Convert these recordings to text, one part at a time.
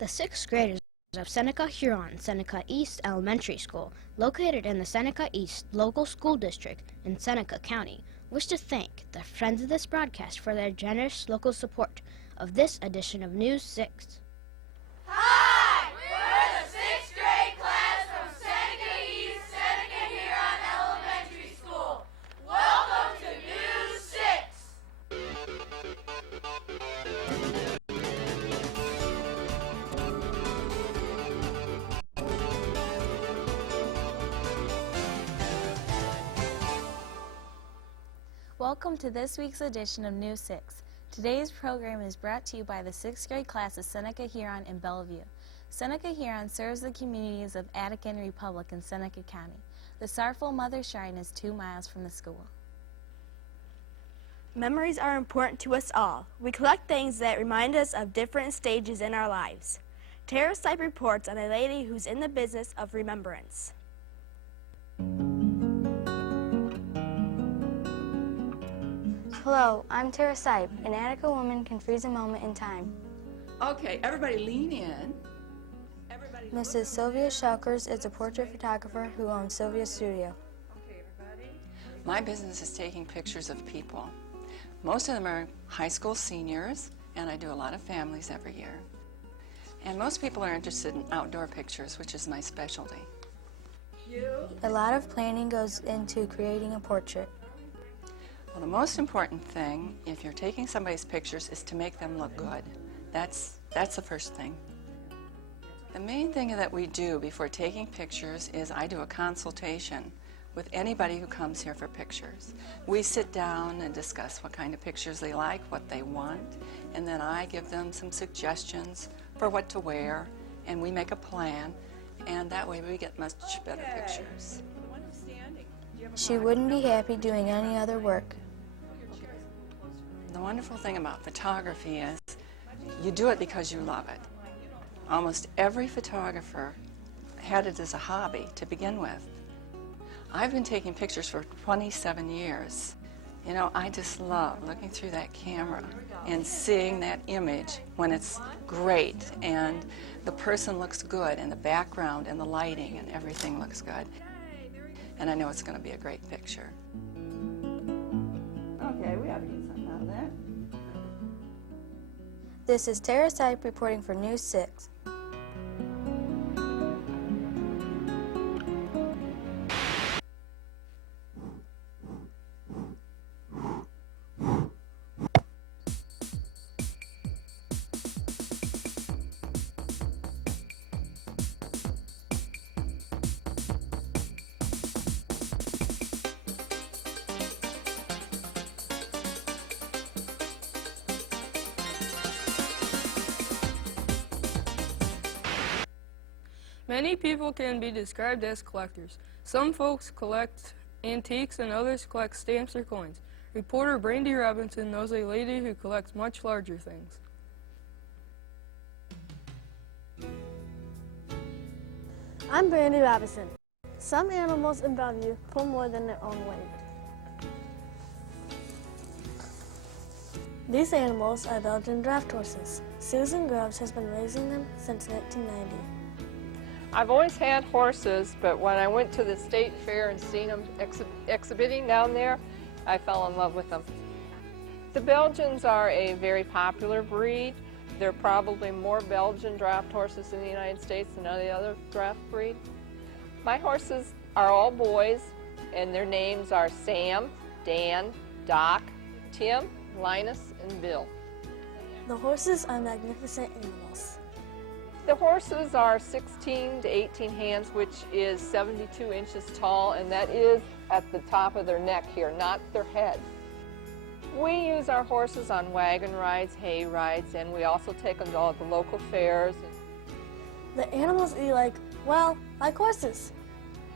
The sixth graders of Seneca Seneca East Elementary School, located in the Seneca East local school district in Seneca County, wish to thank the friends of this broadcast for their generous local support of this edition of News 6. Hi! We're the sixth grade class from Seneca East, Seneca Huron Elementary School. Welcome to News 6. Welcome to this week's edition of News 6. Today's program is brought to you by the 6th grade class of Seneca Huron in Bellevue. Seneca Huron serves the communities of Attica and Republic in Seneca County. The Sorrowful Mother Shrine is 2 miles from the school. Memories are important to us all. We collect things that remind us of different stages in our lives. Tara Stipe reports on a lady who's in the business of remembrance. Hello, I'm Tara Stipe. An Attica woman can freeze a moment in time. Okay, everybody lean in. Mrs. Sylvia Shelkers is a portrait photographer who owns Sylvia Studio. Okay, everybody. My business is taking pictures of people. Most of them are high school seniors, and I do a lot of families every year. And most people are interested in outdoor pictures, which is my specialty. A lot of planning goes into creating a portrait. Well, the most important thing, if you're taking somebody's pictures, is to make them look good. That's the first thing. The main thing that we do before taking pictures is I do a consultation with anybody who comes here for pictures. We sit down and discuss what kind of pictures they like, what they want, and then I give them some suggestions for what to wear, and we make a plan, and that way we get much better pictures. She wouldn't be happy doing any other work. The wonderful thing about photography is you do it because you love it. Almost every photographer had it as a hobby to begin with. I've been taking pictures for 27 years. You know, I just love looking through that camera and seeing that image when it's great and the person looks good and the background and the lighting and everything looks good. And I know it's going to be a great picture. Okay, we ought to get something out of that. This is Tara Stipe reporting for News 6. Many people can be described as collectors. Some folks collect antiques and others collect stamps or coins. Reporter Brandy Robinson knows a lady who collects much larger things. I'm Brandy Robinson. Some animals in Bellevue pull more than their own weight. These animals are Belgian draft horses. Susan Groves has been raising them since 1990. I've always had horses, but when I went to the state fair and seen them exhibiting down there, I fell in love with them. The Belgians are a very popular breed. There are probably more Belgian draft horses in the United States than any other draft breed. My horses are all boys, and their names are Sam, Dan, Doc, Tim, Linus, and Bill. The horses are magnificent animals. The horses are 16 to 18 hands, which is 72 inches tall, and that is at the top of their neck here, not their head. We use our horses on wagon rides, hay rides, and we also take them to all the local fairs. The animals eat like horses.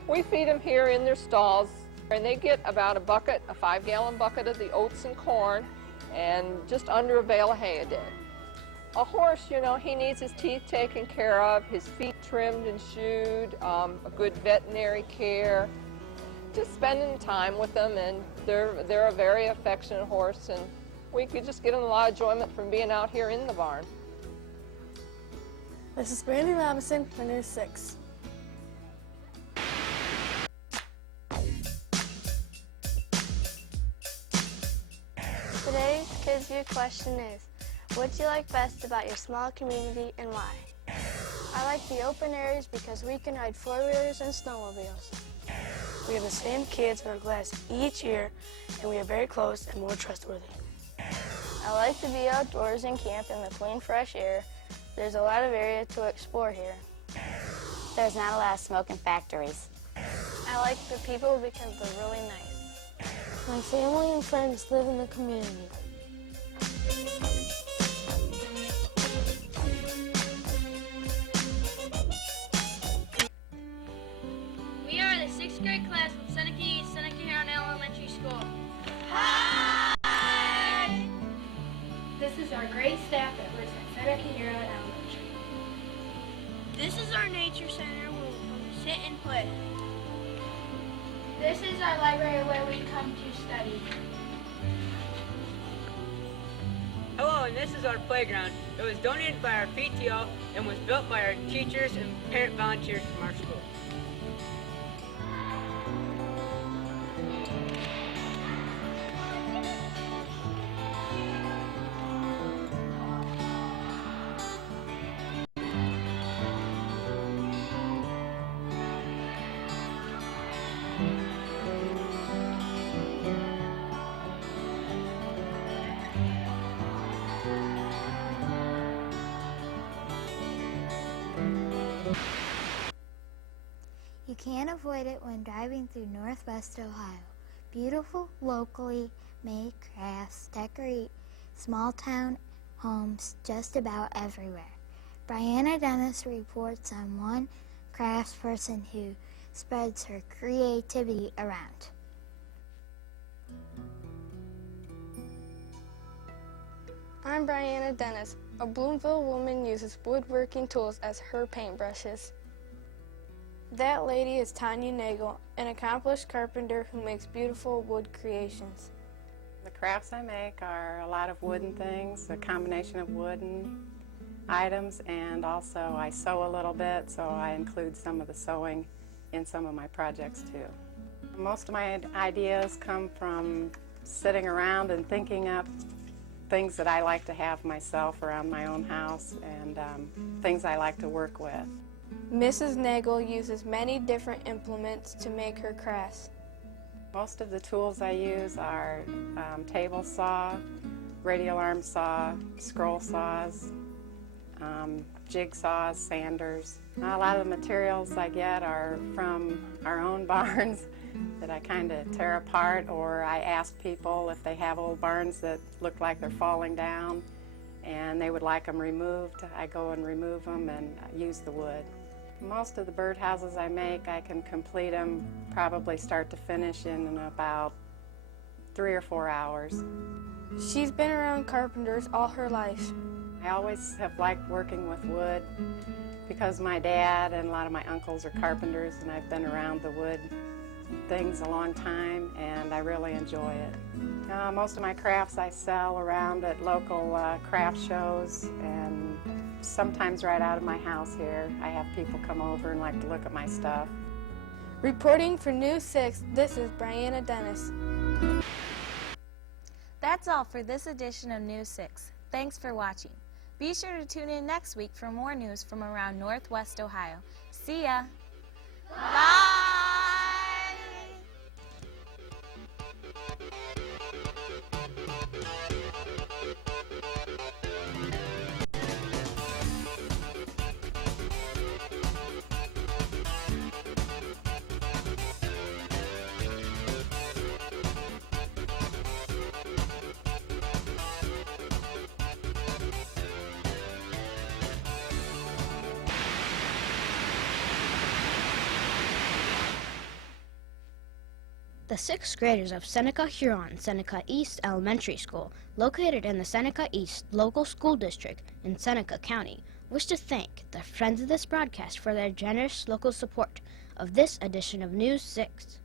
We feed them here in their stalls, and they get about a 5-gallon bucket of the oats and corn, and just under a bale of hay a day. A horse, you know, he needs his teeth taken care of, his feet trimmed and shoed, a good veterinary care, just spending time with them, and they're a very affectionate horse, and we could just get them a lot of enjoyment from being out here in the barn. This is Brandy Robinson for News 6. Today's Kids View question is, what do you like best about your small community and why? I like the open areas because we can ride four-wheelers and snowmobiles. We have the same kids in our class each year, and we are very close and more trustworthy. I like to be outdoors and camp in the clean, fresh air. There's a lot of area to explore here. There's not a lot of smoke in factories. I like the people because they're really nice. My family and friends live in the community. We are the 6th grade class from Seneca East, Seneca Huron Elementary School. Hi! This is our grade staff that lives at Seneca Huron Elementary. This is our nature center where we sit and play. This is our library where we come to study. Hello, and this is our playground. It was donated by our PTO and was built by our teachers and parent volunteers from our school. You can't avoid it when driving through Northwest Ohio. Beautiful, locally made crafts decorate small town homes just about everywhere. Brianna Dennis reports on one craftsperson who spreads her creativity around. I'm Brianna Dennis. A Bloomville woman uses woodworking tools as her paintbrushes. That lady is Tanya Nagel, an accomplished carpenter who makes beautiful wood creations. The crafts I make are a lot of wooden things, a combination of wooden items, and also I sew a little bit, so I include some of the sewing in some of my projects too. Most of my ideas come from sitting around and thinking up things that I like to have myself around my own house and things I like to work with. Mrs. Nagel uses many different implements to make her crafts. Most of the tools I use are table saw, radial arm saw, scroll saws, jigsaws, sanders. A lot of the materials I get are from our own barns that I kind of tear apart, or I ask people if they have old barns that look like they're falling down and they would like them removed. I go and remove them and use the wood. Most of the birdhouses I make, I can complete them probably start to finish in about 3 or 4 hours. She's been around carpenters all her life. I always have liked working with wood because my dad and a lot of my uncles are carpenters, and I've been around the wood things a long time, and I really enjoy it. Most of my crafts I sell around at local craft shows, and sometimes right out of my house here. I have people come over and like to look at my stuff. Reporting for News 6, this is Brianna Dennis. That's all for this edition of News 6. Thanks for watching. Be sure to tune in next week for more news from around Northwest Ohio. See ya! Bye! The 6th graders of Seneca Huron Seneca East Elementary School, located in the Seneca East local school district in Seneca County, wish to thank the friends of this broadcast for their generous local support of this edition of News 6.